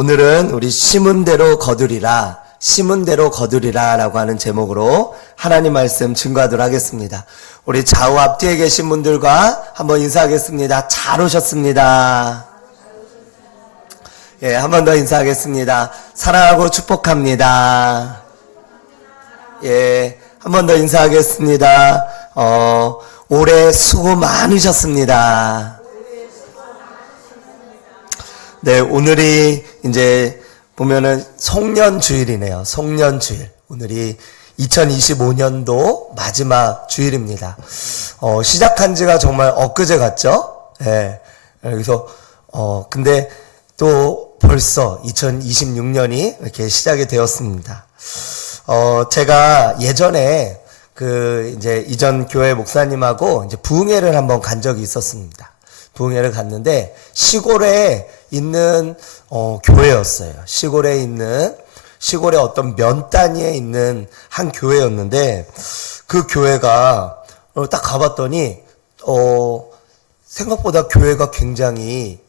오늘은 우리 심은 대로 거두리라, 심은 대로 거두리라 라고 하는 제목으로 하나님 말씀 증거하도록 하겠습니다. 우리 좌우 앞뒤에 계신 분들과 한번 인사하겠습니다. 잘 오셨습니다. 예, 한 번 더 인사하겠습니다. 사랑하고 축복합니다. 예, 한 번 더 인사하겠습니다. 올해 수고 많으셨습니다. 네, 오늘이 이제 보면은 송년주일이네요. 송년주일. 오늘이 2025년도 마지막 주일입니다. 시작한 지가 정말 엊그제 같죠? 예. 그래서, 근데 또 벌써 2026년이 이렇게 시작이 되었습니다. 제가 예전에 이제 이전 교회 목사님하고 이제 부흥회를 한번 간 적이 있었습니다. 부흥회를 갔는데 시골에 있는 교회였어요. 시골에 어떤 면 단위에 있는 한 교회였는데 그 교회가 딱 가봤더니 생각보다 교회가 굉장히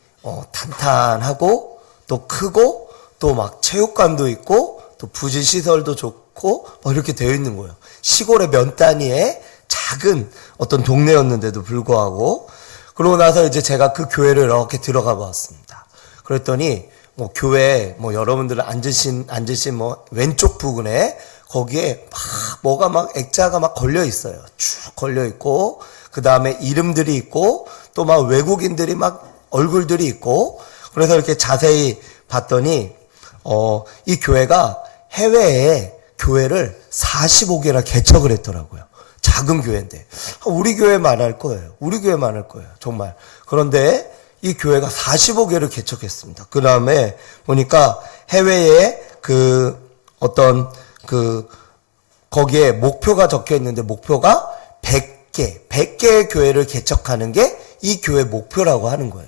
탄탄하고 또 크고 또 막 체육관도 있고 또 부지 시설도 좋고 이렇게 되어 있는 거예요. 시골의 면 단위의 작은 어떤 동네였는데도 불구하고 그러고 나서 이제 제가 그 교회를 이렇게 들어가 봤습니다. 그랬더니 교회 여러분들 앉으신 왼쪽 부근에 거기에 뭐가 액자가 걸려 있어요. 쭉 걸려 있고 그 다음에 이름들이 있고 또 외국인들이 얼굴들이 있고 그래서 이렇게 자세히 봤더니 이 교회가 해외에 교회를 45개나 개척을 했더라고요. 작은 교회인데 우리 교회만 할 거예요. 정말. 그런데 이 교회가 45개를 개척했습니다. 그 다음에 보니까 해외에 거기에 목표가 적혀 있는데 목표가 100개의 교회를 개척하는 게 이 교회 목표라고 하는 거예요.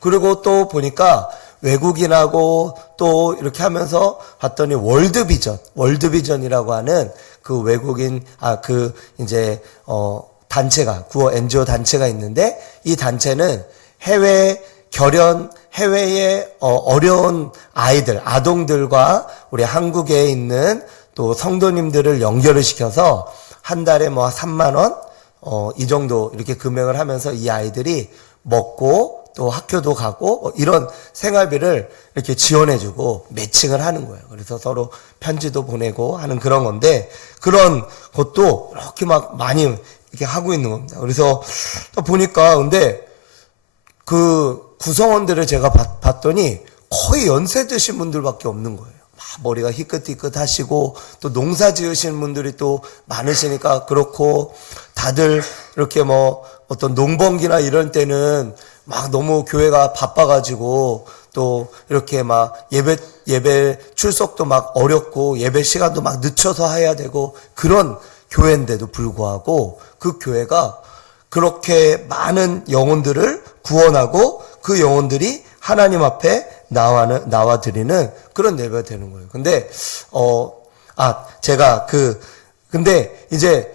그리고 또 보니까 외국인하고 또 이렇게 하면서 봤더니 월드비전이라고 하는 그 외국인, 단체가, 구호 NGO 단체가 있는데 이 단체는 해외의 어려운 아동들과 우리 한국에 있는 또 성도님들을 연결을 시켜서 한 달에 3만원, 이 정도 이렇게 금액을 하면서 이 아이들이 먹고 또 학교도 가고 이런 생활비를 이렇게 지원해주고 매칭을 하는 거예요. 그래서 서로 편지도 보내고 하는 그런 건데 그런 것도 이렇게 많이 이렇게 하고 있는 겁니다. 그래서 또 보니까 근데 그 구성원들을 제가 봤더니 거의 연세 드신 분들밖에 없는 거예요. 머리가 희끗희끗 하시고 또 농사 지으시는 분들이 또 많으시니까 그렇고 다들 이렇게 어떤 농번기나 이런 때는 너무 교회가 바빠가지고 또 이렇게 예배 출석도 어렵고 예배 시간도 늦춰서 해야 되고 그런 교회인데도 불구하고 그 교회가 그렇게 많은 영혼들을 구원하고 그 영혼들이 하나님 앞에 나와 드리는 그런 예배가 되는 거예요. 근데 근데 이제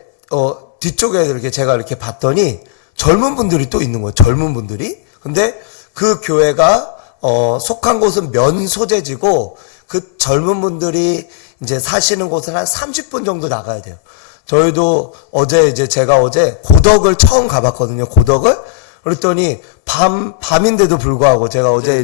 뒤쪽에 제가 이렇게 봤더니 젊은 분들이 또 있는 거예요. 젊은 분들이. 근데 그 교회가 속한 곳은 면 소재지고 그 젊은 분들이 이제 사시는 곳은 한 30분 정도 나가야 돼요. 저희도 제가 어제 고덕을 처음 가봤거든요. 고덕을. 그랬더니 밤인데도 불구하고 제가 어제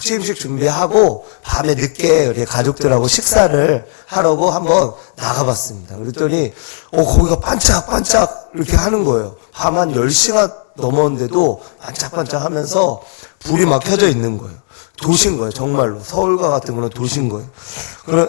취임식 준비하고 밤에 늦게 가족들하고 식사를 하려고 한번 나가봤습니다. 그랬더니 거기가 반짝반짝 이렇게 하는 거예요. 밤 한 10시가 넘었는데도 반짝반짝 하면서 불이 켜져 있는 거예요. 도시인 거예요. 정말로. 서울과 같은 거는 도시인 거예요.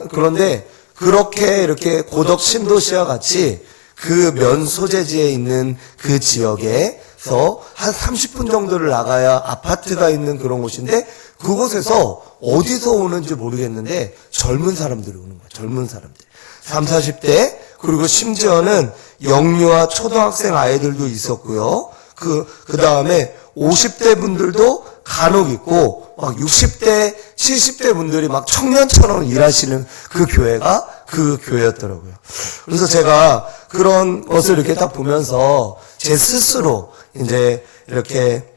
그런데 그렇게 이렇게 고덕 신도시와 같이 그 면 소재지에 있는 그 지역에서 한 30분 정도를 나가야 아파트가 있는 그런 곳인데 그곳에서 어디서 오는지 모르겠는데 젊은 사람들이 오는 거예요. 젊은 사람들. 30, 40대 그리고 심지어는 영유아 초등학생 아이들도 있었고요. 그 다음에 50대 분들도 간혹 있고 60대, 70대 분들이 청년처럼 일하시는 그 교회가 그 교회였더라고요. 그래서 제가 그런 것을 이렇게 딱 보면서 제 스스로 이제 이렇게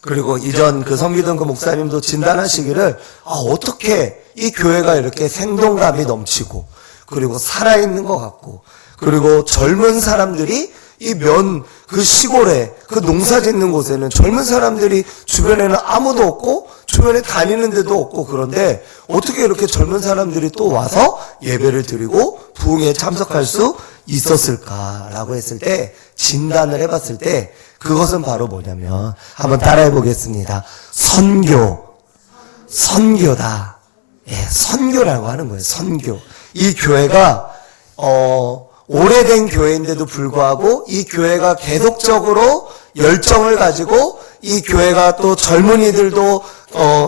그리고 이전 그 섬기던 그 목사님도 진단하시기를, 어떻게 이 교회가 이렇게 생동감이 넘치고, 그리고 살아있는 것 같고, 그리고 젊은 사람들이 그 시골에, 그 농사 짓는 곳에는 젊은 사람들이 주변에는 아무도 없고, 주변에 다니는 데도 없고, 그런데 어떻게 이렇게 젊은 사람들이 또 와서 예배를 드리고 부흥에 참석할 수 있었을까라고 했을 때, 진단을 해봤을 때, 그것은 바로 뭐냐면, 한번 따라해 보겠습니다. 선교다. 예, 선교라고 하는 거예요, 선교. 이 교회가, 오래된 교회인데도 불구하고 이 교회가 계속적으로 열정을 가지고 이 교회가 또 젊은이들도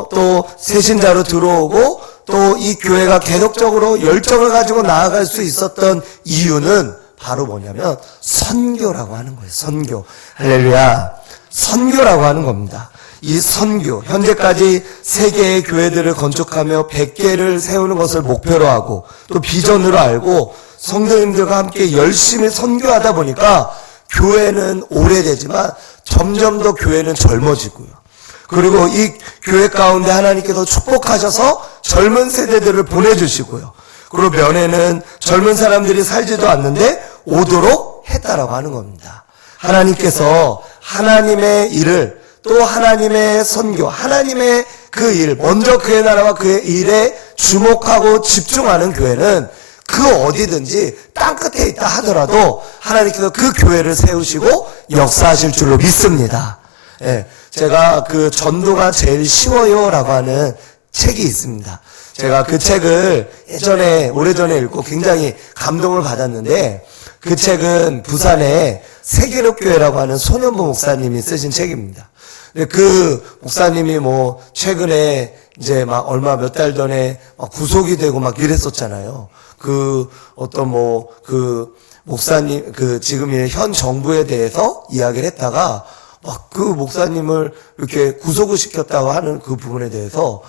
또 새신자로 들어오고 또 이 교회가 계속적으로 열정을 가지고 나아갈 수 있었던 이유는 바로 뭐냐면 선교라고 하는 거예요. 선교. 할렐루야. 선교라고 하는 겁니다. 이 선교, 현재까지 3개의 교회들을 건축하며 100개를 세우는 것을 목표로 하고 또 비전으로 알고 성도님들과 함께 열심히 선교하다 보니까 교회는 오래되지만 점점 더 교회는 젊어지고요. 그리고 이 교회 가운데 하나님께서 축복하셔서 젊은 세대들을 보내주시고요. 그리고 면에는 젊은 사람들이 살지도 않는데 오도록 했다라고 하는 겁니다. 하나님께서 하나님의 일을 또 하나님의 선교, 하나님의 그 일, 먼저 그의 나라와 그의 일에 주목하고 집중하는 교회는 그 어디든지 땅끝에 있다 하더라도 하나님께서 그 교회를 세우시고 역사하실 줄로 믿습니다. 예, 제가 그 전도가 제일 쉬워요라고 하는 책이 있습니다. 제가 그 책을 오래전에 읽고 굉장히 감동을 받았는데 그 책은 부산의 세계롭교회라고 하는 손현보 목사님이 쓰신 책입니다. 그 목사님이 최근에 이제 몇 달 전에 구속이 되고 이랬었잖아요. 목사님, 지금 현 정부에 대해서 이야기를 했다가 그 목사님을 이렇게 구속을 시켰다고 하는 그 부분에 대해서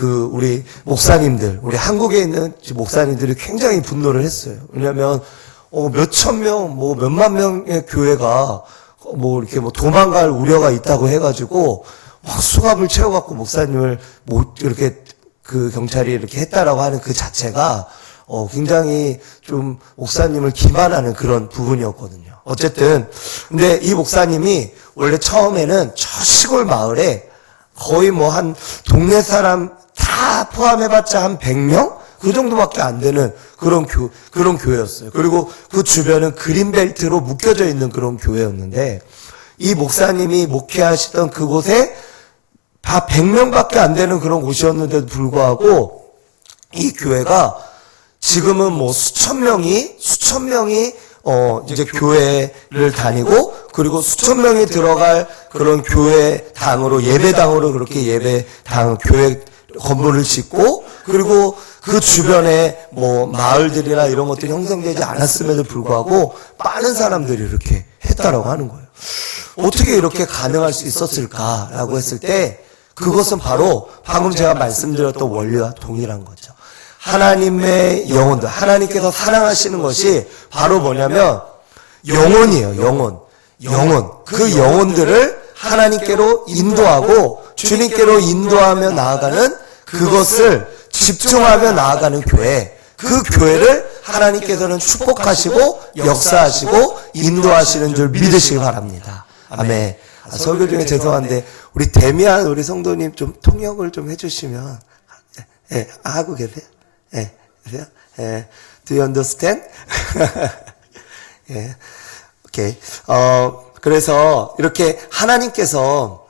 우리 목사님들, 우리 한국에 있는 목사님들이 굉장히 분노를 했어요. 왜냐면, 몇천 명, 몇만 명의 교회가 이렇게 도망갈 우려가 있다고 해가지고, 수갑을 채워갖고 목사님을 이렇게 경찰이 이렇게 했다라고 하는 그 자체가, 굉장히 좀 목사님을 기만하는 그런 부분이었거든요. 어쨌든, 근데 이 목사님이 원래 처음에는 저 시골 마을에 거의 한 동네 사람 다 포함해봤자 한 100명? 그 정도밖에 안 되는 그런 교회였어요. 그리고 그 주변은 그린벨트로 묶여져 있는 그런 교회였는데, 이 목사님이 목회하시던 그곳에 다 100명밖에 안 되는 그런 곳이었는데도 불구하고, 이 교회가 지금은 수천 명이 이제 교회를 다니고, 그리고 수천 명이 들어갈 그런 교회당으로, 예배당으로 그렇게 교회 건물을 짓고, 그리고 그 주변에 마을들이나 이런 것들이 형성되지 않았음에도 불구하고 많은 사람들이 이렇게 했다라고 하는 거예요. 어떻게 이렇게 가능할 수 있었을까라고 했을 때, 그것은 바로 방금 제가 말씀드렸던 원리와 동일한 거죠. 하나님의 영혼들, 하나님께서 사랑하시는 것이 바로 뭐냐면 영혼이에요. 영혼. 그 영혼들을 하나님께로 인도하고 주님께로 인도하며 나아가는 그것을 집중하며 나아가는 교회. 그 교회를 하나님께서는 축복하시고 역사하시고 인도하시는 줄 믿으시기 바랍니다. 아멘. 설교 중에 죄송한데 우리 데미안 우리 성도님 좀 통역을 좀 해주시면. 하고 계세요? 계세요? Do you understand? 오케이. 그래서 이렇게 하나님께서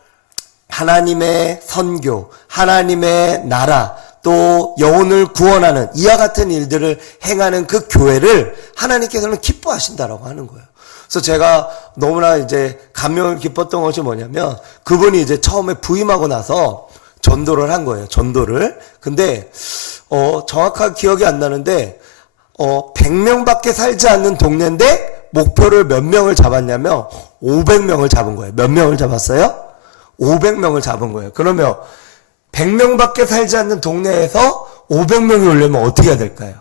하나님의 선교, 하나님의 나라, 또 영혼을 구원하는 이와 같은 일들을 행하는 그 교회를 하나님께서는 기뻐하신다라고 하는 거예요. 그래서 제가 너무나 이제 감명을 깊었던 것이 뭐냐면, 그분이 이제 처음에 부임하고 나서 전도를 한 거예요. 전도를. 근데 정확하게 기억이 안 나는데 100명밖에 살지 않는 동네인데 목표를 몇 명을 잡았냐면 500명을 잡은 거예요. 몇 명을 잡았어요? 500명을 잡은 거예요. 그러면 100명밖에 살지 않는 동네에서 500명이 오려면 어떻게 해야 될까요?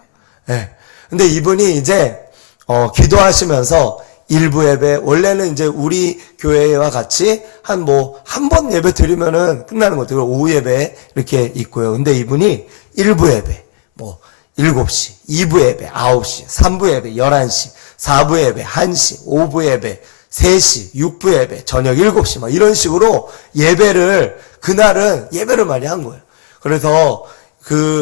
네. 근데 이분이 이제 기도하시면서 일부 예배, 원래는 이제 우리 교회와 같이 한 번 예배 드리면은 끝나는 것들, 오후 예배 이렇게 있고요. 근데 이분이 일부 예배, 7시, 2부 예배, 9시, 3부 예배, 11시, 4부 예배, 1시, 5부 예배, 3시, 6부 예배, 저녁 7시, 막 이런 식으로 그날은 예배를 많이 한 거예요. 그래서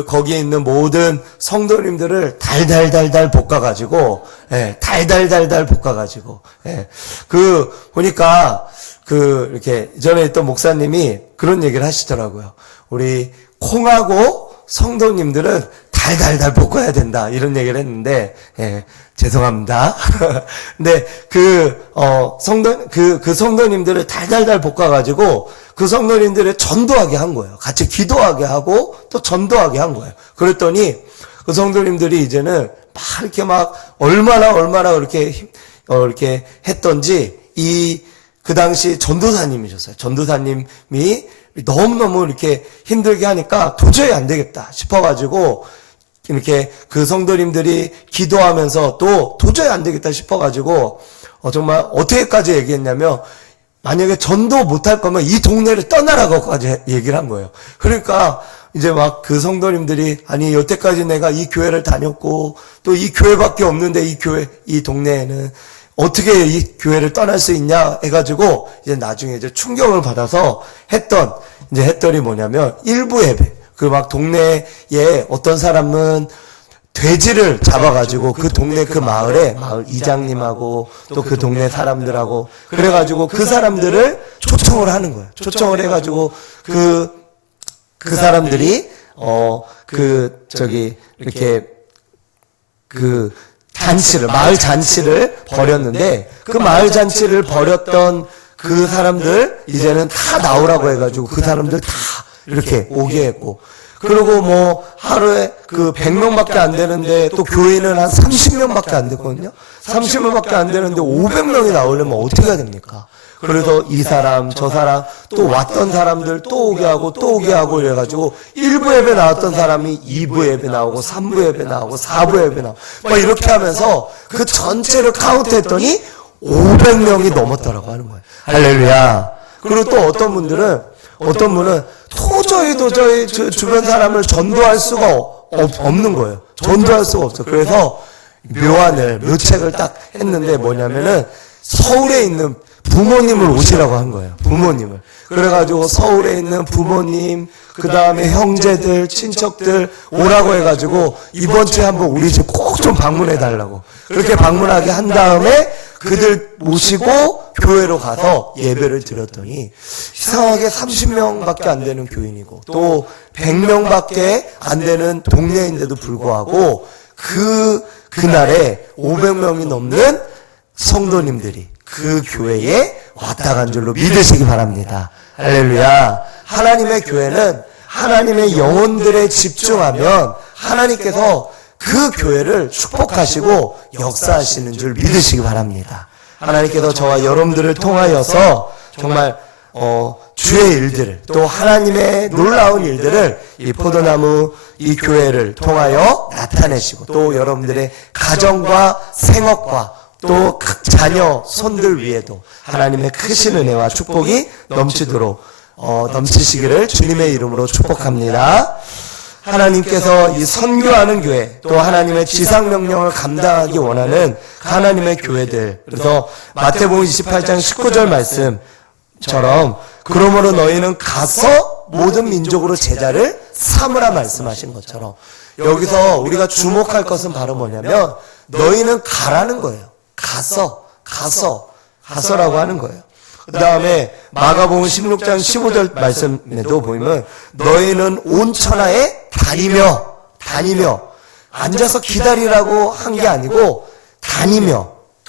거기에 있는 모든 성도님들을 달달달달 볶아가지고, 달달달달 볶아가지고, 보니까, 이렇게, 전에 있던 목사님이 그런 얘기를 하시더라고요. 우리 콩하고 성도님들은 달달달 볶아야 된다. 이런 얘기를 했는데, 죄송합니다. 근데 성도님들을 달달달 볶아가지고, 그 성도님들을 전도하게 한 거예요. 같이 기도하게 하고, 또 전도하게 한 거예요. 그랬더니, 그 성도님들이 이제는 얼마나 이렇게 했던지, 그 당시 전도사님이셨어요. 전도사님이 너무너무 이렇게 힘들게 하니까 도저히 안 되겠다 싶어가지고, 이렇게 그 성도님들이 기도하면서 또 도저히 안 되겠다 싶어가지고, 정말 어떻게까지 얘기했냐면, 만약에 전도 못할 거면 이 동네를 떠나라고까지 얘기를 한 거예요. 그러니까 이제 막 그 성도님들이, 아니 여태까지 내가 이 교회를 다녔고 또 이 교회밖에 없는데 이 동네에는 어떻게 이 교회를 떠날 수 있냐 해가지고 이제 나중에 이제 충격을 받아서 했더니 뭐냐면 일부 예배, 동네에 어떤 사람은 돼지를 잡아가지고 그 동네 마을 이장님하고 또 그 동네 사람들하고 그래가지고 그 사람들을 초청을 하는 거예요. 초청을 해가지고 그 사람들이 이렇게 마을 잔치를 벌였는데 그 마을 잔치를 벌였던 그 사람들 이제는 다 나오라고 해가지고 그 사람들 다 이렇게 오게 했고, 그리고 하루에 100명밖에 안 되는데 또 교인은 한 30명밖에 안 되거든요. 30명밖에 안 되는데 500명이 나오려면 어떻게 해야 됩니까? 그래서 이 사람 저 사람 또 왔던 사람들 또 오게 하고 이래가지고 1부 예배 나왔던 사람이 2부 예배 나오고 3부 예배 나오고 4부 예배 나오고 막 이렇게 하면서 그 전체를 카운트했더니 500명이 넘었다라고 하는 거예요. 할렐루야. 그리고 또 어떤 분은 도저히 주변 사람을 전도할 수가 없는 거예요. 전도할 수가 없어. 그래서 묘책을 딱 했는데 뭐냐면은 서울에 있는 부모님을 오시라고 한 거예요. 부모님을. 그래가지고 서울에 있는 부모님, 그 다음에 형제들, 친척들 오라고 해가지고 이번 주에 한번 우리 집 꼭 좀 방문해 달라고. 그렇게 방문하게 한 다음에 그들 모시고 교회로 가서 예배를 드렸더니 이상하게 30명밖에 안 되는 교인이고 또 100명밖에 안 되는 동네인데도 불구하고 그날에 500명이 넘는 성도님들이 그 교회에 왔다 간 줄로 믿으시기 바랍니다. 할렐루야. 하나님의 교회는 하나님의 영혼들에 집중하면 하나님께서 그 교회를 축복하시고 역사하시는 줄 믿으시기 바랍니다. 하나님께서 저와 여러분들을 통하여서 정말 주의 일들을 또 하나님의 놀라운 일들을 이 포도나무 이 교회를 통하여 나타내시고 또 여러분들의 가정과 생업과 또 자녀 손들 위에도 하나님의 크신 은혜와 축복이 넘치시기를 주님의 이름으로 축복합니다. 하나님께서 이 선교하는 교회 또 하나님의 지상명령을 감당하기 원하는 하나님의 교회들, 그래서 마태복음 28장 19절 말씀처럼 그러므로 너희는 가서 모든 민족으로 제자를 삼으라 말씀하신 것처럼 여기서 우리가 주목할 것은 바로 뭐냐면 너희는 가라는 거예요. 가서라고 하는 거예요. 그 다음에 마가복음 16장 15절 말씀에도 보면 너희는 온 천하에 다니며 앉아서 기다리라고 한 게 아니고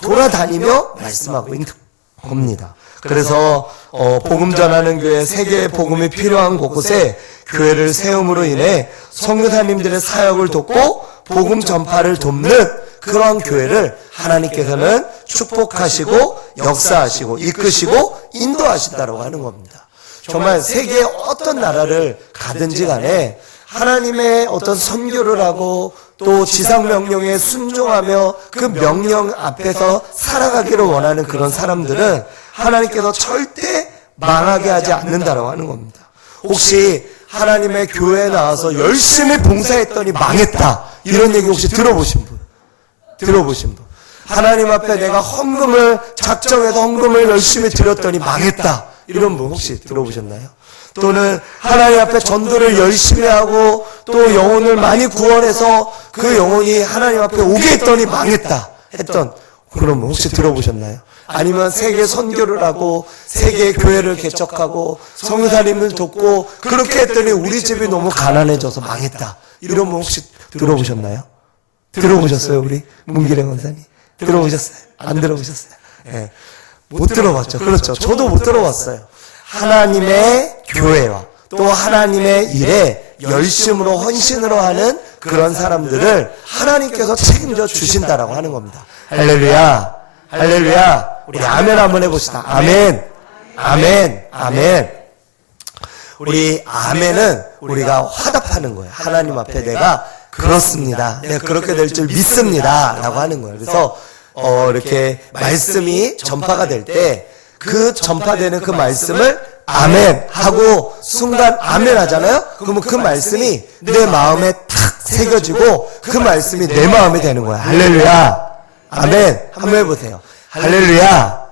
돌아다니며 말씀하고 있는 겁니다. 그래서 복음 전하는 교회, 세계의 복음이 필요한 곳곳에 교회를 세움으로 인해 선교사님들의 사역을 돕고 복음 전파를 돕는 그러한 교회를 하나님께서는 축복하시고 역사하시고 이끄시고 인도하신다고 하는 겁니다. 정말 세계의 어떤 나라를 가든지 간에 하나님의 어떤 선교를 하고 또 지상명령에 순종하며 그 명령 앞에서 살아가기를 원하는 그런 사람들은 하나님께서 절대 망하게 하지 않는다라고 하는 겁니다. 혹시 하나님의 교회에 나와서 열심히 봉사했더니 망했다, 이런 얘기 혹시 들어보신 분? 하나님 앞에 내가 헌금을 작정해서 헌금을 열심히 드렸더니 망했다, 이런 분 혹시 들어보셨나요? 또는 하나님 앞에 전도를 열심히 하고 또 영혼을 많이 구원해서 그 영혼이 하나님 앞에 오게 했더니 망했다 했던 그런 분 혹시 들어보셨나요? 아니면 세계 선교를 하고 세계 교회를 개척하고 성사님을 돕고 그렇게 했더니 우리 집이 너무 가난해져서 망했다, 이런 분 혹시 들어보셨나요? 들어보셨어요? 우리 문기래 권사님 들어보셨어요? 안 들어보셨어요? 네. 못 들어봤죠. 그렇죠. 저도 못 들어봤어요. 하나님의 교회와 또 하나님의 일에 열심으로 헌신으로 하는 그런 사람들을 하나님께서 책임져 주신다라고 하는 겁니다. 할렐루야, 할렐루야. 우리 아멘 한번 해봅시다. 아멘, 아멘, 아멘. 우리 아멘은 우리가 화답하는 거예요. 하나님 앞에 내가 그렇습니다, 내가 그렇게 될 줄 믿습니다 라고 하는 거예요. 그래서 이렇게 말씀이 전파가 될 때 그 전파되는 그 말씀을 아멘 하고 순간 아멘 하잖아요. 그러면 그 말씀이 내 마음에 탁 새겨지고 그 말씀이 내 마음에 되는 거야. 할렐루야, 아멘. 한번 해보세요. 할렐루야,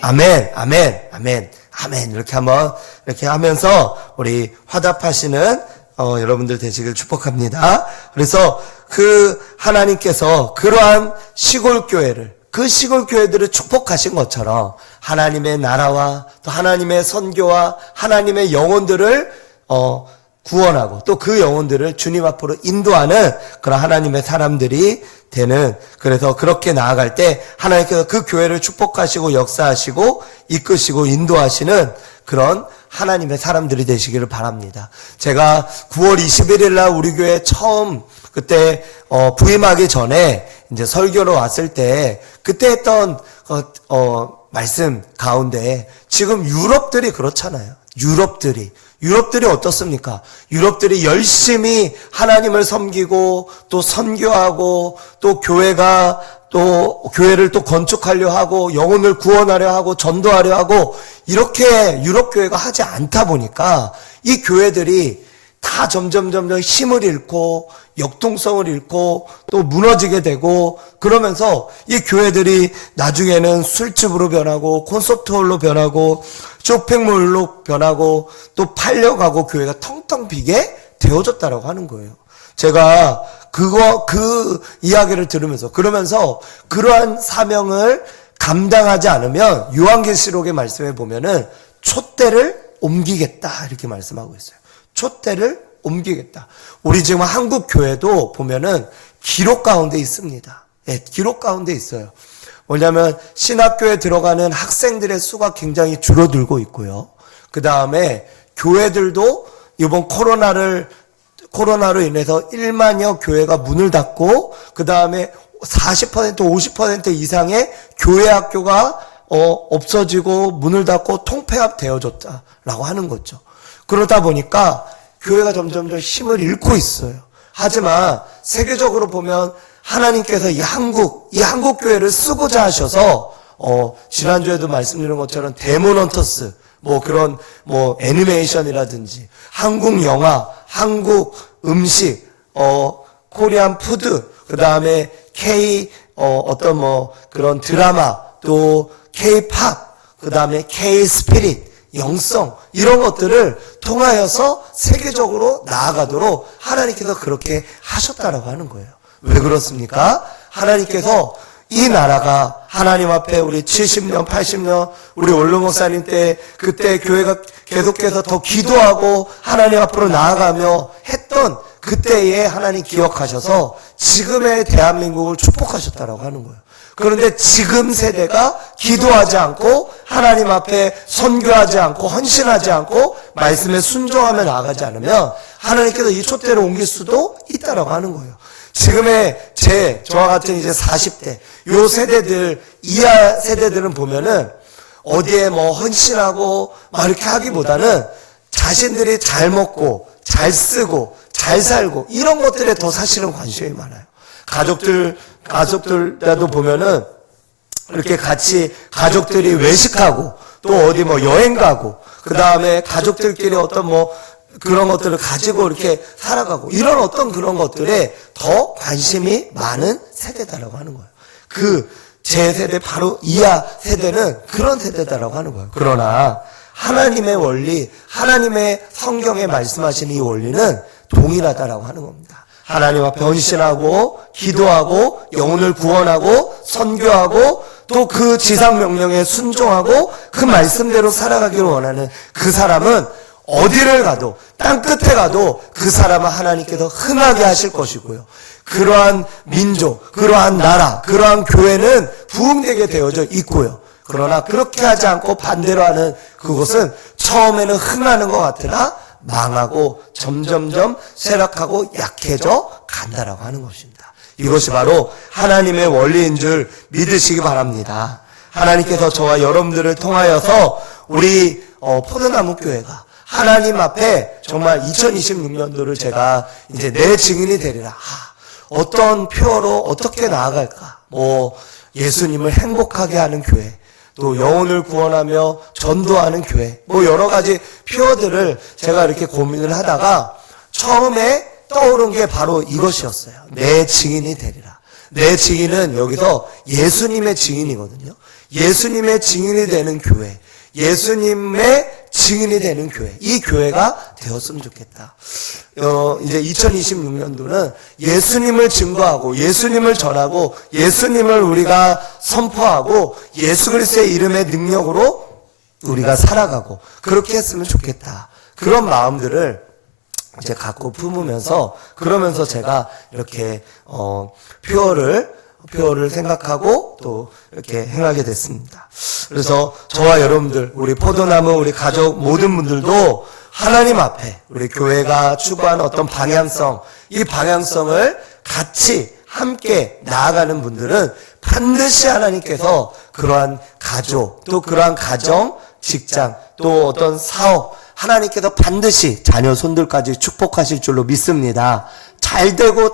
아멘, 아멘, 아멘, 아멘. 이렇게 한번 이렇게 하면서 우리 화답하시는 여러분들 되시길 축복합니다. 그래서 그 하나님께서 그러한 시골교회를, 그 시골교회들을 축복하신 것처럼 하나님의 나라와 또 하나님의 선교와 하나님의 영혼들을 구원하고 또 그 영혼들을 주님 앞으로 인도하는 그런 하나님의 사람들이 되는, 그래서 그렇게 나아갈 때 하나님께서 그 교회를 축복하시고 역사하시고 이끄시고 인도하시는 그런 하나님의 사람들이 되시기를 바랍니다. 제가 9월 21일 날 우리 교회 처음 그때 부임하기 전에 이제 설교로 왔을 때 그때 했던 말씀 가운데 지금 유럽들이 그렇잖아요. 유럽들이 어떻습니까? 유럽들이 열심히 하나님을 섬기고 또 선교하고 또 교회를 또 건축하려 하고 영혼을 구원하려 하고 전도하려 하고 이렇게 유럽 교회가 하지 않다 보니까 이 교회들이 다 점점 힘을 잃고 역동성을 잃고 또 무너지게 되고 그러면서 이 교회들이 나중에는 술집으로 변하고 콘서트홀로 변하고 쇼핑몰로 변하고 또 팔려가고 교회가 텅텅 비게 되어졌다라고 하는 거예요. 제가 그 이야기를 들으면서 그러면서 그러한 사명을 감당하지 않으면 요한계시록의 말씀에 보면은 촛대를 옮기겠다 이렇게 말씀하고 있어요. 촛대를 옮기겠다. 우리 지금 한국 교회도 보면은 기록 가운데 있습니다. 예, 기록 가운데 있어요. 뭐냐면 신학교에 들어가는 학생들의 수가 굉장히 줄어들고 있고요. 그 다음에 교회들도 이번 코로나로 인해서 1만여 교회가 문을 닫고 그 다음에 40% 50% 이상의 교회 학교가 없어지고 문을 닫고 통폐합 되어졌다라고 하는 거죠. 그러다 보니까 교회가 점점 더 힘을 잃고 있어요. 하지만 세계적으로 보면 하나님께서 이 한국 교회를 쓰고자 하셔서 지난주에도 말씀드린 것처럼 데모넌터스 그런 애니메이션이라든지 한국 영화, 한국 음식, 코리안 푸드, 그 다음에 그런 드라마, 또 K-팝, 그 다음에 K-스피릿, 영성, 이런 것들을 통하여서 세계적으로 나아가도록 하나님께서 그렇게 하셨다라고 하는 거예요. 왜 그렇습니까? 하나님께서 이 나라가 하나님 앞에 우리 70년, 80년, 우리 원로 목사님 때 그때 교회가 계속해서 더 기도하고 하나님 앞으로 나아가며 했던 그때에 하나님 기억하셔서 지금의 대한민국을 축복하셨다라고 하는 거예요. 그런데 지금 세대가 기도하지 않고 하나님 앞에 선교하지 않고 헌신하지 않고 말씀에 순종하며 나아가지 않으면 하나님께서 이 촛대를 옮길 수도 있다라고 하는 거예요. 지금의 저와 같은 이제 40대 요 세대들 이하 세대들은 보면은 어디에 헌신하고 막 이렇게 하기보다는 자신들이 잘 먹고 잘 쓰고 잘 살고 이런 것들에 더 사실은 관심이 많아요. 가족들도 보면은 이렇게 같이 가족들이 외식하고 또 어디 뭐 여행 가고 그 다음에 가족들끼리 어떤 뭐 그런 것들을 가지고 이렇게 살아가고 이런 어떤 그런 것들에 더 관심이 많은 세대다라고 하는 거예요. 제 세대 바로 이하 세대는 그런 세대다라고 하는 거예요. 그러나 하나님의 원리, 하나님의 성경에 말씀하신 이 원리는 동일하다라고 하는 겁니다. 하나님 앞에 헌신하고 기도하고 영혼을 구원하고 선교하고 또 그 지상 명령에 순종하고 그 말씀대로 살아가기를 원하는 그 사람은 어디를 가도 땅 끝에 가도 그 사람은 하나님께서 흥하게 하실 것이고요. 그러한 민족, 그러한 나라, 그러한 교회는 부흥되게 되어져 있고요. 그러나 그렇게 하지 않고 반대로 하는 그것은 처음에는 흥하는 것 같으나 망하고 점점점 쇠락하고 약해져 간다라고 하는 것입니다. 이것이 바로 하나님의 원리인 줄 믿으시기 바랍니다. 하나님께서 저와 여러분들을 통하여서 우리 포도나무 교회가 하나님 앞에 정말 2026년도를 제가 이제 내 증인이 되리라. 어떤 표어로 어떻게 나아갈까? 예수님을 행복하게 하는 교회, 또 영혼을 구원하며 전도하는 교회, 여러 가지 표어들을 제가 이렇게 고민을 하다가 처음에 떠오른 게 바로 이것이었어요. 내 증인이 되리라. 내 증인은 여기서 예수님의 증인이거든요. 예수님의 증인이 되는 교회, 예수님의 증인이 되는 교회, 이 교회가 되었으면 좋겠다. 이제 2026년도는 예수님을 증거하고 예수님을 전하고 예수님을 우리가 선포하고 예수 그리스도의 이름의 능력으로 우리가 살아가고 그렇게 했으면 좋겠다. 그런 마음들을 이제 갖고 품으면서 그러면서 제가 이렇게 표어를 생각하고 또 이렇게 행하게 됐습니다. 그래서 저와 여러분들, 우리 포도나무, 우리 가족 모든 분들도 하나님 앞에 우리 교회가 추구하는 어떤 방향성, 이 방향성을 같이 함께 나아가는 분들은 반드시 하나님께서 그러한 가족, 또 그러한 가정, 직장, 또 어떤 사업, 하나님께서 반드시 자녀 손들까지 축복하실 줄로 믿습니다. 잘 되고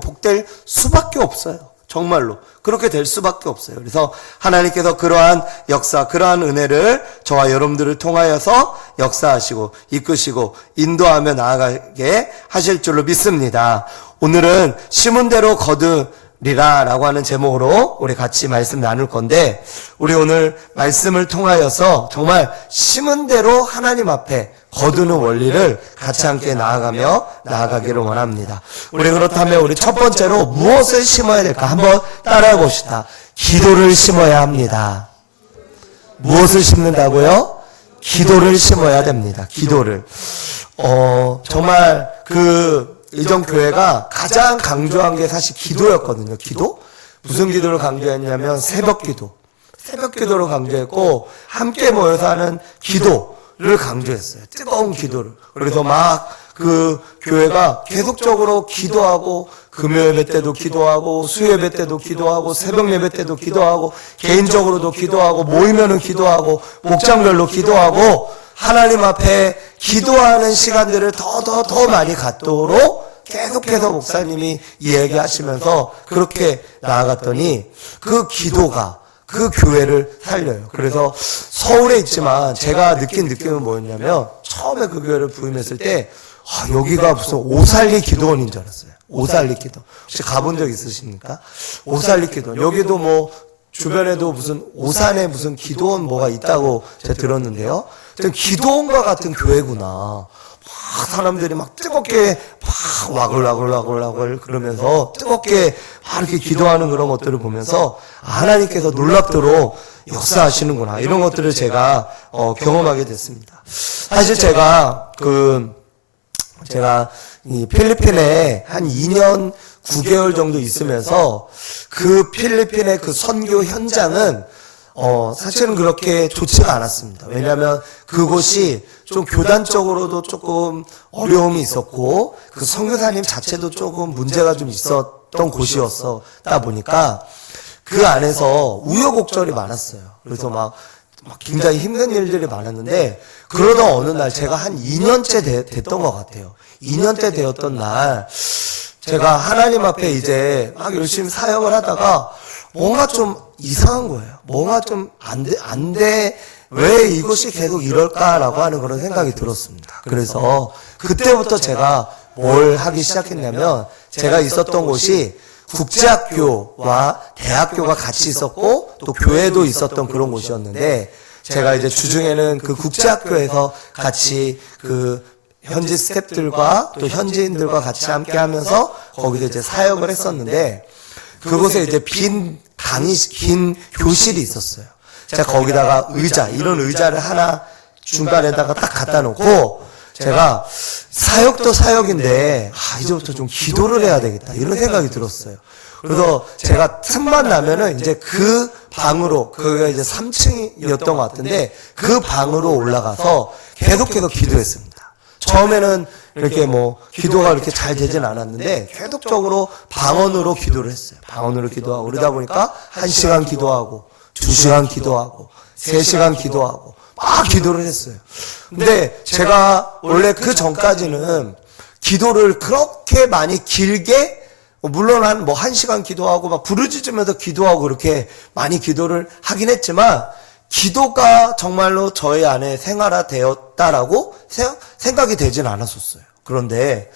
복될 수밖에 없어요. 정말로 그렇게 될 수밖에 없어요. 그래서 하나님께서 그러한 역사, 그러한 은혜를 저와 여러분들을 통하여서 역사하시고 이끄시고 인도하며 나아가게 하실 줄로 믿습니다. 오늘은 심은 대로 거두리라 라고 하는 제목으로 우리 같이 말씀 나눌 건데, 우리 오늘 말씀을 통하여서 정말 심은 대로 하나님 앞에 거두는 원리를 같이 함께 나아가기를 원합니다. 우리 그렇다면 우리 첫 번째로 무엇을 심어야 될까? 한번 따라해 봅시다. 기도를 심어야 합니다. 무엇을 심는다고요? 기도를 심어야 됩니다. 기도를. 정말 이전 교회가 가장 강조한 게 사실 기도였거든요. 기도? 무슨 기도를 강조했냐면 새벽 기도를 강조했고 함께 모여서 하는 기도를 강조했어요. 뜨거운 기도를. 그래서 그 교회가 계속적으로 기도하고 금요 예배 때도 기도하고 수요 예배 때도 기도하고 새벽 예배 때도 기도하고 개인적으로도 기도하고 모이면은 기도하고 목장별로 기도하고 하나님 앞에 기도하는 시간들을 더 많이 갖도록 계속해서 목사님이 이야기하시면서 그렇게 나아갔더니 그 기도가 그 교회를 살려요. 그래서 서울에 있지만 제가 느낀 느낌은 뭐였냐면 처음에 그 교회를 부임했을 때 여기가 무슨 오살리 기도원인 줄 알았어요. 오살리 기도. 혹시 가본 적 있으십니까? 오살리 기도원. 여기도 주변에도 무슨 오산에 무슨 기도원 뭐가 있다고 제가 들었는데요. 기도원과 같은 교회구나. 사람들이 뜨겁게 와글와글 그러면서 뜨겁게 이렇게 기도하는 그런 것들을 보면서 하나님께서 놀랍도록 역사하시는구나. 이런 것들을 제가 경험하게 됐습니다. 사실 제가 이 필리핀에 한 2년 9개월 정도 있으면서 그 필리핀의 그 선교 현장은 사실은 그렇게 좋지가 않았습니다. 왜냐하면 그곳이 좀 교단적으로도 조금 어려움이 있었고 그 선교사님 자체도 조금 문제가 좀 있었던 곳이었다 보니까 그 안에서 우여곡절이 많았어요. 그래서 막 굉장히 힘든 일들이 많았는데, 그러던 어느 날 제가 한 2년째 됐던 것 같아요. 2년째 되었던 날 제가 하나님 앞에 이제 막 열심히 사역을 하다가 뭔가 좀 이상한 거예요. 뭔가 좀 안 돼. 왜 이것이 계속 이럴까라고 하는 그런 생각이 들었습니다. 그래서 그때부터 제가 뭘 하기 시작했냐면, 제가 있었던 곳이 국제학교와 대학교가 같이 있었고 또 교회도 있었던 그런 곳이었는데, 제가 이제 주중에는 그 국제학교에서 같이 그 현지 스태프들과 또 현지인들과 같이 함께 하면서 거기서 이제 사역을 했었는데, 그곳에 이제 빈 교실이 있었어요. 제가 거기다가 이런 의자를 하나 중간에다가 딱 갖다 놓고, 제가 사역도 사역인데, 이제부터 좀 기도를 해야 되겠다, 이런 생각이 들었어요. 그래서 제가 틈만 나면은 이제 그 방으로, 그게 이제 3층이었던 것 같은데, 그 방으로 올라가서 계속해서 기도했습니다. 처음에는 이렇게 기도가 이렇게 잘 되진 않았는데, 계속적으로 방언으로 기도를 했어요. 방언으로 기도하고, 그러다 보니까 1시간 기도하고, 2시간 기도하고, 3시간 기도하고, 막 기도를 했어요. 근데 제가 원래 그 전까지는 기도를 그렇게 많이 길게, 물론 한 1시간 기도하고 막 부르짖으면서 기도하고 그렇게 많이 기도를 하긴 했지만, 기도가 정말로 저희 안에 생활화되었다라고 생각이 되진 않았었어요. 그런데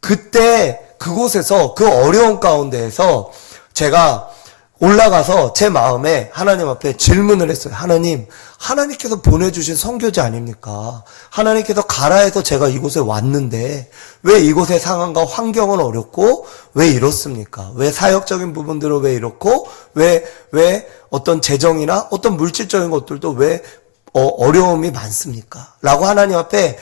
그때 그곳에서, 그 어려운 가운데에서 제가 올라가서 제 마음에 하나님 앞에 질문을 했어요. 하나님께서 보내주신 선교지 아닙니까? 하나님께서 가라 해서 제가 이곳에 왔는데 왜 이곳의 상황과 환경은 어렵고 왜 이렇습니까? 왜 사역적인 부분들은 왜 이렇고 왜 어떤 재정이나 어떤 물질적인 것들도 왜 어려움이 많습니까? 라고 하나님 앞에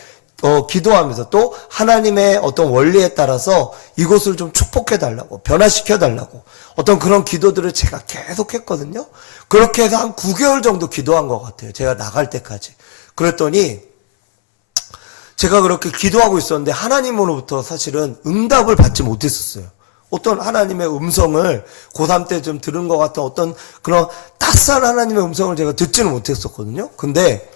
기도하면서, 또 하나님의 어떤 원리에 따라서 이곳을 좀 축복해달라고, 변화시켜달라고, 어떤 그런 기도들을 제가 계속 했거든요. 그렇게 해서 한 9개월 정도 기도한 것 같아요. 제가 나갈 때까지. 그랬더니 제가 그렇게 기도하고 있었는데 하나님으로부터 사실은 응답을 받지 못했었어요. 어떤 하나님의 음성을 고3 때 좀 들은 것 같은 어떤 그런 따스한 하나님의 음성을 제가 듣지는 못했었거든요. 근데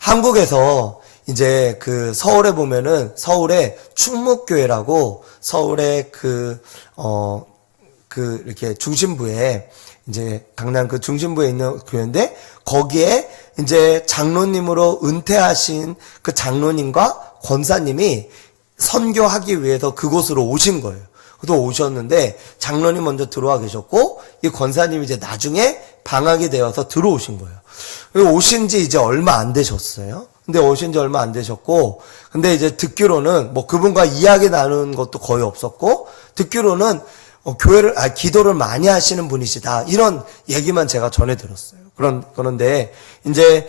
한국에서 이제 그 서울에 보면은, 서울에 충목교회라고, 서울의 이렇게 중심부에, 이제 강남 그 중심부에 있는 교회인데, 거기에 이제 장로님으로 은퇴하신 그 장로님과 권사님이 선교하기 위해서 그곳으로 오신 거예요. 그래서 오셨는데, 장로님 먼저 들어와 계셨고, 이 권사님이 이제 나중에 방학이 되어서 들어오신 거예요. 오신 지 이제 얼마 안 되셨어요. 근데 오신 지 얼마 안 되셨고, 근데 이제 듣기로는 그분과 이야기 나눈 것도 거의 없었고, 듣기로는 기도를 많이 하시는 분이시다, 이런 얘기만 제가 전해 들었어요. 그런데 이제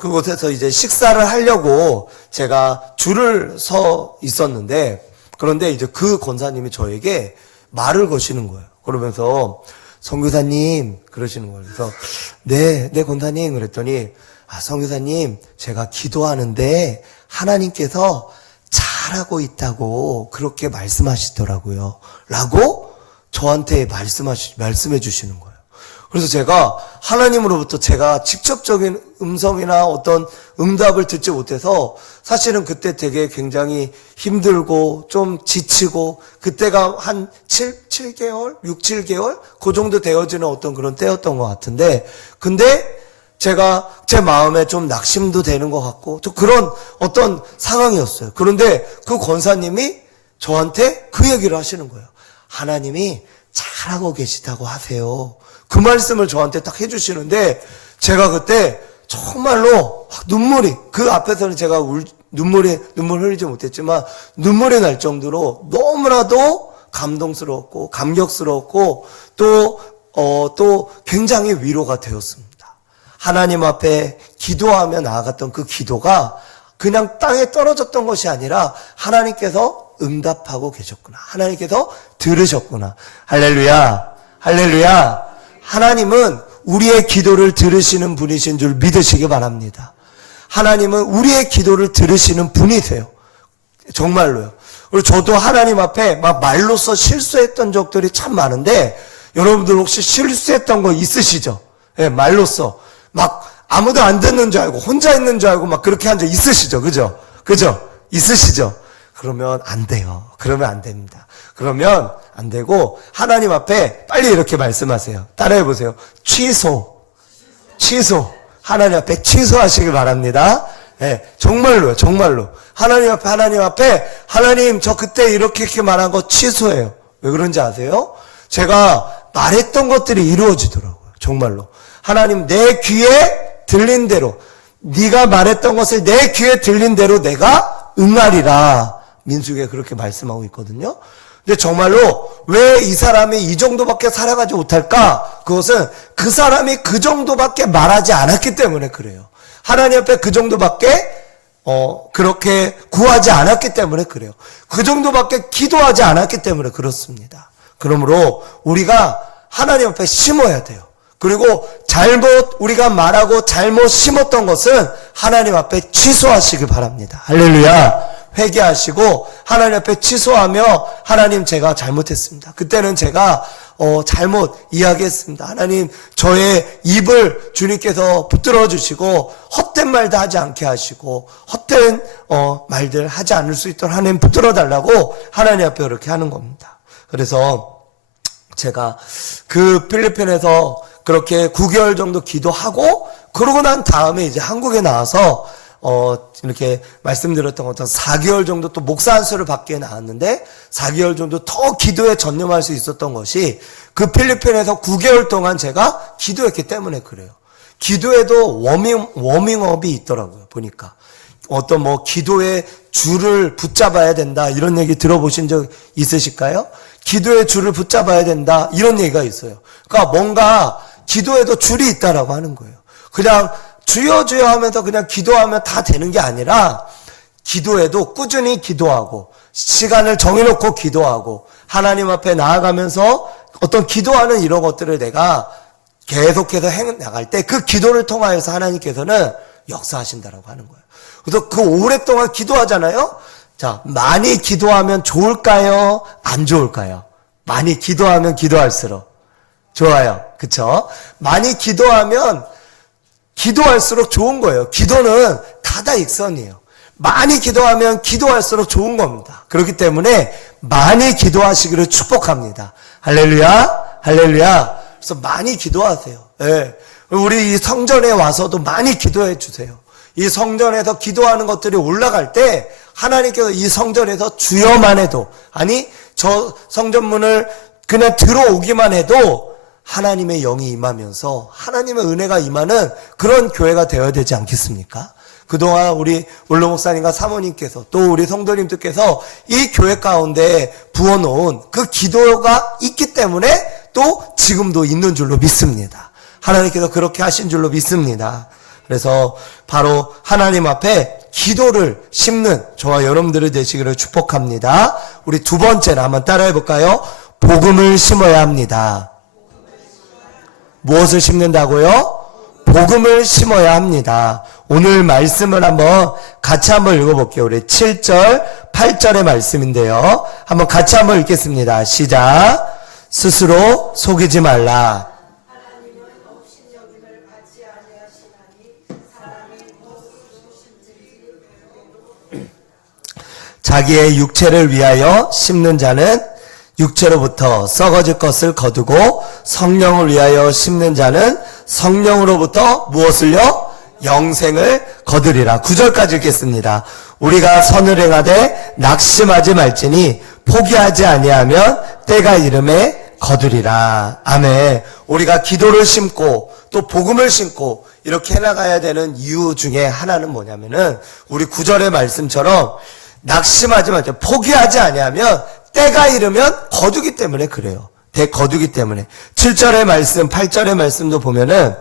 그곳에서 이제 식사를 하려고 제가 줄을 서 있었는데, 그런데 이제 그 권사님이 저에게 말을 거시는 거예요. 그러면서 선교사님 그러시는 거예요. 그래서 네 권사님 그랬더니, 선교사님, 제가 기도하는데 하나님께서 잘하고 있다고 그렇게 말씀하시더라고요. 라고 저한테 말씀해 주시는 거예요. 그래서 제가 하나님으로부터 제가 직접적인 음성이나 어떤 응답을 듣지 못해서, 사실은 그때 되게 굉장히 힘들고 좀 지치고, 그때가 한 7개월? 6, 7개월? 그 정도 되어지는 어떤 그런 때였던 것 같은데, 근데 제가 제 마음에 좀 낙심도 되는 것 같고, 또 그런 어떤 상황이었어요. 그런데 그 권사님이 저한테 그 얘기를 하시는 거예요. 하나님이 잘하고 계시다고 하세요. 그 말씀을 저한테 딱 해주시는데, 제가 그때 정말로 그 앞에서는 제가 눈물 흘리지 못했지만 눈물이 날 정도로 너무나도 감동스러웠고 감격스러웠고, 또 굉장히 위로가 되었습니다. 하나님 앞에 기도하며 나아갔던 그 기도가 그냥 땅에 떨어졌던 것이 아니라 하나님께서 응답하고 계셨구나, 하나님께서 들으셨구나. 할렐루야, 할렐루야. 하나님은 우리의 기도를 들으시는 분이신 줄 믿으시기 바랍니다. 하나님은 우리의 기도를 들으시는 분이세요. 정말로요. 그리고 저도 하나님 앞에 막 말로써 실수했던 적들이 참 많은데, 여러분들 혹시 실수했던 거 있으시죠? 네, 말로써. 막 아무도 안 듣는 줄 알고 혼자 있는 줄 알고 막 그렇게 한 적 있으시죠? 그죠? 있으시죠? 그러면 안 돼요. 그러면 안 됩니다. 그러면 안 되고 하나님 앞에 빨리 이렇게 말씀하세요. 따라해 보세요. 취소. 하나님 앞에 취소하시길 바랍니다. 네, 정말로요. 정말로. 하나님 앞에 하나님 저 그때 이렇게 말한 거 취소해요. 왜 그런지 아세요? 제가 말했던 것들이 이루어지더라고요. 정말로. 하나님 내 귀에 들린 대로 네가 말했던 것을 내 귀에 들린 대로 내가 응하리라. 민수기에 그렇게 말씀하고 있거든요. 근데 정말로 왜 이 사람이 이 정도밖에 살아가지 못할까? 그것은 그 사람이 그 정도밖에 말하지 않았기 때문에 그래요. 하나님 앞에 그 정도밖에 그렇게 구하지 않았기 때문에 그래요. 그 정도밖에 기도하지 않았기 때문에 그렇습니다. 그러므로 우리가 하나님 앞에 심어야 돼요. 그리고 우리가 말하고 잘못 심었던 것은 하나님 앞에 취소하시길 바랍니다. 할렐루야. 회개하시고 하나님 앞에 취소하며 하나님 제가 잘못했습니다. 그때는 제가 잘못 이야기했습니다. 하나님 저의 입을 주님께서 붙들어 주시고 헛된 말도 하지 않게 하시고 헛된 말들 하지 않을 수 있도록 하나님 붙들어 달라고 하나님 앞에 그렇게 하는 겁니다. 그래서 제가 그 필리핀에서 그렇게 9개월 정도 기도하고 그러고 난 다음에 이제 한국에 나와서 이렇게 말씀드렸던 것처럼 4개월 정도 또 목사 안수를 받기에 나왔는데 4개월 정도 더 기도에 전념할 수 있었던 것이 그 필리핀에서 9개월 동안 제가 기도했기 때문에 그래요. 기도에도 워밍업이 있더라고요. 보니까 어떤 기도의 줄을 붙잡아야 된다 이런 얘기 들어보신 적 있으실까요? 기도의 줄을 붙잡아야 된다 이런 얘기가 있어요. 그러니까 뭔가 기도에도 줄이 있다라고 하는 거예요. 그냥 주여 주여 하면서 그냥 기도하면 다 되는 게 아니라 기도에도 꾸준히 기도하고 시간을 정해놓고 기도하고 하나님 앞에 나아가면서 어떤 기도하는 이런 것들을 내가 계속해서 해나갈 때 그 기도를 통하여서 하나님께서는 역사하신다라고 하는 거예요. 그래서 그 오랫동안 기도하잖아요. 자, 많이 기도하면 좋을까요? 안 좋을까요? 많이 기도하면 기도할수록 좋아요. 그쵸? 많이 기도하면 기도할수록 좋은 거예요. 기도는 다다익선이에요. 많이 기도하면 기도할수록 좋은 겁니다. 그렇기 때문에 많이 기도하시기를 축복합니다. 할렐루야, 할렐루야. 그래서 많이 기도하세요. 네. 우리 이 성전에 와서도 많이 기도해 주세요. 이 성전에서 기도하는 것들이 올라갈 때 하나님께서 이 성전에서 주여만 해도 아니 저 성전문을 그냥 들어오기만 해도 하나님의 영이 임하면서 하나님의 은혜가 임하는 그런 교회가 되어야 되지 않겠습니까? 그동안 우리 원로 목사님과 사모님께서 또 우리 성도님들께서 이 교회 가운데 부어놓은 그 기도가 있기 때문에 또 지금도 있는 줄로 믿습니다. 하나님께서 그렇게 하신 줄로 믿습니다. 그래서 바로 하나님 앞에 기도를 심는 저와 여러분들이 되시기를 축복합니다. 우리 두 번째는 한번 따라해 볼까요? 복음을 심어야 합니다. 무엇을 심는다고요? 복음을 심어야 합니다. 오늘 말씀을 같이 한번 읽어볼게요. 우리 7절, 8절의 말씀인데요. 한번 같이 한번 읽겠습니다. 시작. 스스로 속이지 말라. 자기의 육체를 위하여 심는 자는 육체로부터 썩어질 것을 거두고 성령을 위하여 심는 자는 성령으로부터 무엇을요? 영생을 거두리라. 9절까지 읽겠습니다. 우리가 선을 행하되 낙심하지 말지니 포기하지 아니하면 때가 이름에 거두리라. 아멘. 우리가 기도를 심고 또 복음을 심고 이렇게 해나가야 되는 이유 중에 하나는 뭐냐면은 우리 9절의 말씀처럼 낙심하지 말자. 포기하지 아니하면 때가 이르면 거두기 때문에 그래요. 거두기 때문에. 7절의 말씀, 8절의 말씀도 보면은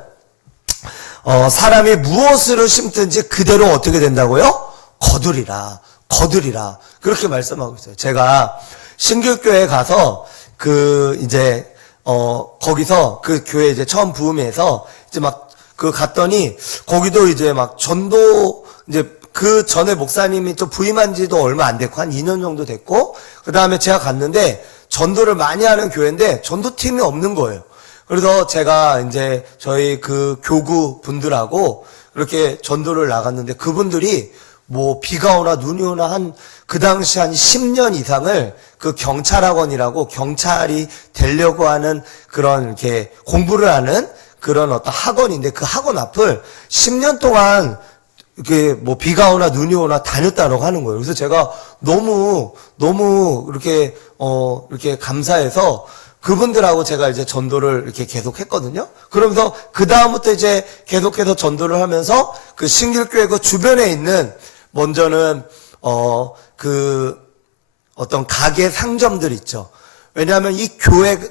사람이 무엇으로 심든지 그대로 어떻게 된다고요? 거두리라. 그렇게 말씀하고 있어요. 제가 신길교회에 가서 거기서 그 교회 이제 처음 부음해서 이제 갔더니 거기도 이제 전도 그 전에 목사님이 또 부임한 지도 얼마 안 됐고 한 2년 정도 됐고 그 다음에 제가 갔는데 전도를 많이 하는 교회인데 전도팀이 없는 거예요. 그래서 제가 이제 저희 그 교구 분들하고 그렇게 전도를 나갔는데 그분들이 뭐 비가 오나 눈이 오나 그 당시 한 10년 이상을 그 경찰학원이라고 경찰이 되려고 하는 그런 이렇게 공부를 하는 그런 어떤 학원인데 그 학원 앞을 10년 동안 이렇게 뭐 비가 오나 눈이 오나 다녔다라고 하는 거예요. 그래서 제가 너무 이렇게 이렇게 감사해서 그분들하고 제가 이제 전도를 이렇게 계속 했거든요. 그러면서 그 다음부터 이제 계속해서 전도를 하면서 그 신길교회 그 주변에 있는 먼저는 그 어떤 가게 상점들 있죠. 왜냐하면 이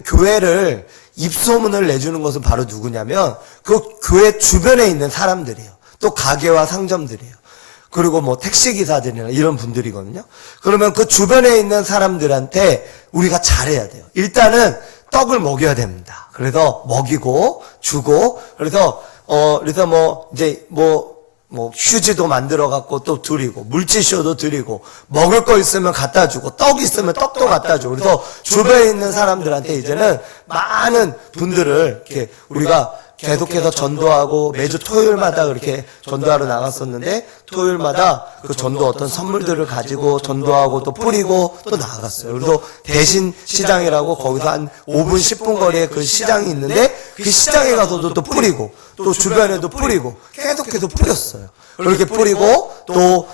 교회를 입소문을 내주는 것은 바로 누구냐면 그 교회 주변에 있는 사람들이에요. 또 가게와 상점들이에요. 그리고 뭐 택시기사들이나 이런 분들이거든요. 그러면 그 주변에 있는 사람들한테 우리가 잘해야 돼요. 일단은 떡을 먹여야 됩니다. 그래서 먹이고 주고 그래서 뭐 이제 뭐 휴지도 만들어 갖고 또 드리고 물티슈도 드리고 먹을 거 있으면 갖다 주고 떡 있으면 떡도 갖다 주고 그래서 주변에 있는 사람들한테 이제는 많은 분들을 이렇게 우리가 계속해서 전도하고 매주 토요일마다 그렇게 전도하러 나갔었는데 토요일마다 그 전도 어떤 선물들을 가지고 전도하고 또 뿌리고 또 나갔어요. 그래서 대신 시장이라고 거기서 한 5분 10분 거리에 그 시장이 있는데 그 시장에 가서도 또 뿌리고 또 주변에도 뿌리고 계속해서 뿌렸어요. 그렇게 뿌리고 또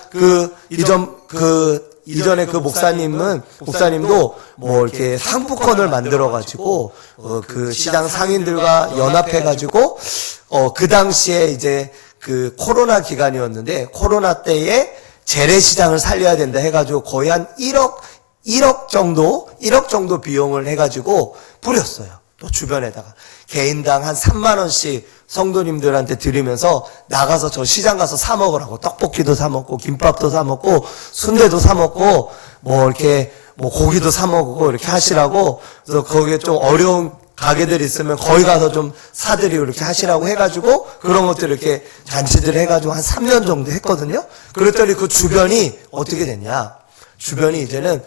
이전에 그 목사님도 뭐 이렇게 상품권을 만들어가지고, 그 시장 상인들과 연합해가지고, 그 당시에 이제 그 코로나 기간이었는데, 코로나 때에 재래시장을 살려야 된다 해가지고 거의 한 1억 정도 비용을 해가지고 뿌렸어요. 또 주변에다가. 개인당 한 3만원씩 성도님들한테 드리면서 나가서 저 시장 가서 사 먹으라고 떡볶이도 사 먹고 김밥도 사 먹고 순대도 사 먹고 뭐 이렇게 뭐 고기도 사 먹고 이렇게 하시라고 그래서 거기에 좀 어려운 가게들 있으면 거기 가서 좀 사드리고 이렇게 하시라고 해가지고 그런 것들 이렇게 잔치들 해가지고 한 3년 정도 했거든요. 그랬더니 그 주변이 어떻게 됐냐. 주변이 이제는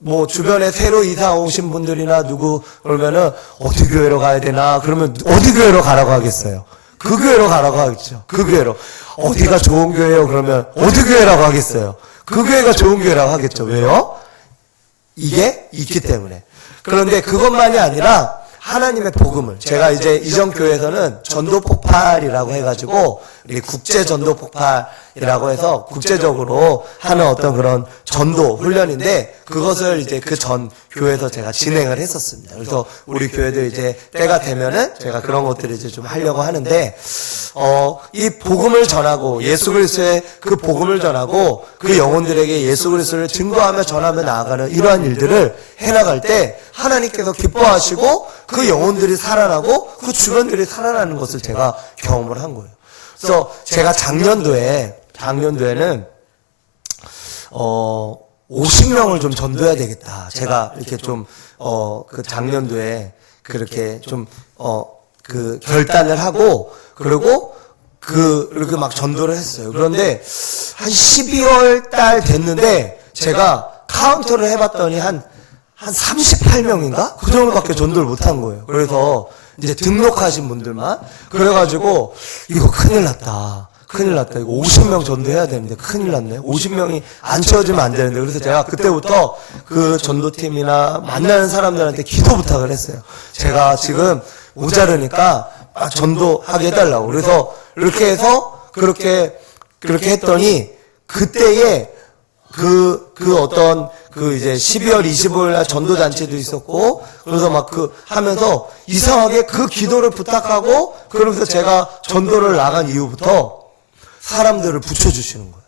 뭐 주변에 새로 이사 오신 분들이나 누구 그러면은 어디 교회로 가야 되나 그러면 어디 교회로 가라고 하겠어요. 그 교회로 가라고 하겠죠. 그 교회로. 어디가 좋은 교회요? 그러면 어디 교회라고 하겠어요. 그 교회가 좋은 교회라고 하겠죠. 왜요? 이게 있기 때문에. 그런데 그것만이 아니라 하나님의 복음을 제가 이제 이전 교회에서는 전도 폭발이라고 해가지고 우리 국제 전도 폭발이라고 해서 국제적으로 하는 어떤 그런 전도 훈련인데 그것을 이제 그 전 교회에서 제가 진행을 했었습니다. 그래서 우리 교회도 이제 때가 되면은 제가 그런 것들을 이제 좀 하려고 하는데 이 복음을 전하고 예수 그리스도의 그 복음을 전하고 그 영혼들에게 예수 그리스도를 증거하며 전하며 나아가는 이러한 일들을 해나갈 때 하나님께서 기뻐하시고 그 영혼들이 살아나고 그 주변들이 살아나는 것을 제가 경험을 한 거예요. 그래서 제가 작년도에는 50명을 좀 전도해야 되겠다. 제가 이렇게 좀 그 작년도에 그렇게 좀 그 결단을 하고 그리고 이렇게 막 전도를 했어요. 그런데 한 12월 달 됐는데 제가 카운터를 해봤더니 한 38명인가? 그 정도밖에 전도를 못한 거예요. 그래서 이제 등록하신 분들만. 그래가지고, 이거 큰일 났다. 이거 50명 전도해야 되는데 큰일 났네. 50명이 안 채워지면 안 되는데. 그래서 제가 그때부터 그 전도팀이나 만나는 사람들한테 기도 부탁을 했어요. 제가 지금 모자르니까 전도하게 해달라고. 그래서 이렇게 해서 그렇게 했더니 그때에 이제 12월 25일 날 전도잔치도 있었고, 그래서 막 하면서 이상하게 그 기도를 부탁하고, 그러면서 제가 전도를 나간 이후부터 사람들을 붙여주시는 거예요.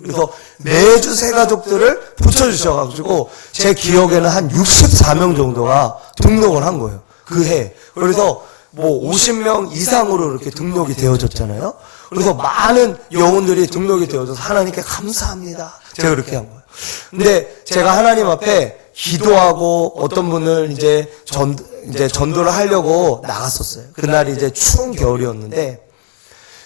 그래서 매주 새 가족들을 붙여주셔가지고, 제 기억에는 한 64명 정도가 등록을 한 거예요. 그 해. 그래서 뭐 50명 이상으로 이렇게 등록이 되어졌잖아요. 그래서 많은 영혼들이 등록이 되어져서 하나님께 감사합니다. 제가 그렇게 한 거예요. 근데 제가 하나님 앞에 기도하고 어떤 분을 이제 전도를 하려고 나갔었어요. 그날이 이제 추운 겨울이었는데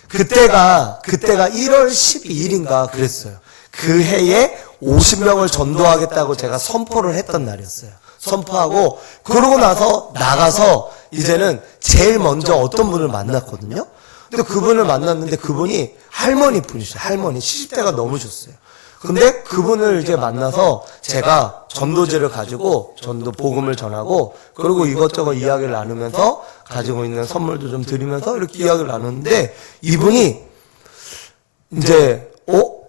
그때가 1월 12일인가 그랬어요. 그 해에 50명을 전도하겠다고 제가 선포를 했던 날이었어요. 선포하고 그러고 나서 나가서 이제는 제일 먼저 어떤 분을 만났거든요. 근데 그분을 만났는데 그분이 할머니 분이셨어요. 할머니 70대가 넘으셨어요. 근데 그분을 이제 만나서 제가 전도지를 가지고 전도 복음을 전하고 그리고 이것저것 이야기를 나누면서 가지고 있는 선물도 좀 드리면서 이렇게 이야기를 나누는데 이분이 이제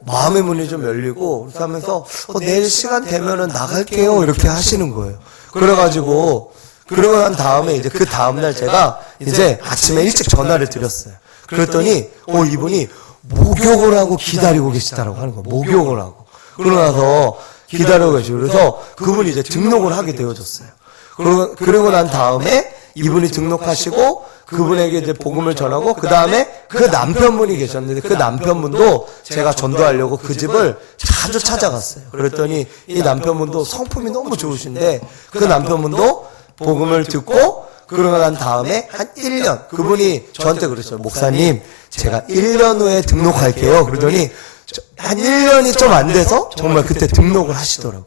마음의 문이 좀 열리고 그렇게 하면서 내일 시간 되면은 나갈게요 이렇게 하시는 거예요. 그래가지고 그러고 난 다음에 이제 그 다음날 제가 이제 아침에 일찍 전화를 드렸어요. 그랬더니 이분이 목욕을 하고 기다리고 계시다라고 하는 거예요. 목욕을 하고. 그러고 나서 기다리고 계시고 그래서 그분이 이제 등록을 하게 되어졌어요. 그러고 난 다음에 이분이 등록하시고 그분에게 이제 복음을 전하고 그 다음에 그 남편분이 계셨는데 그 남편분도 제가 전도하려고 그 집을 자주 찾아갔어요. 그랬더니 이 남편분도 성품이 너무 좋으신데 그 남편분도 복음을 듣고 그러고 난 다음에 한 1년 그분이 저한테 그러셨어요. 목사님 제가 1년 후에 등록할게요. 그러더니 한 1년이 좀 안 돼서 정말 그때 등록을 하시더라고요.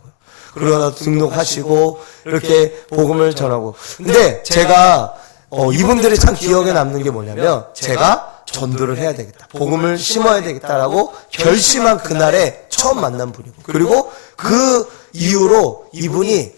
그러고 나서 등록하시고 이렇게 복음을 전하고 근데 제가 이분들이 참 기억에 남는 게 뭐냐면 제가 전도를 해야 되겠다. 복음을 심어야 되겠다라고 결심한 그날에 처음 만난 분이고 그리고 그 이후로 이분이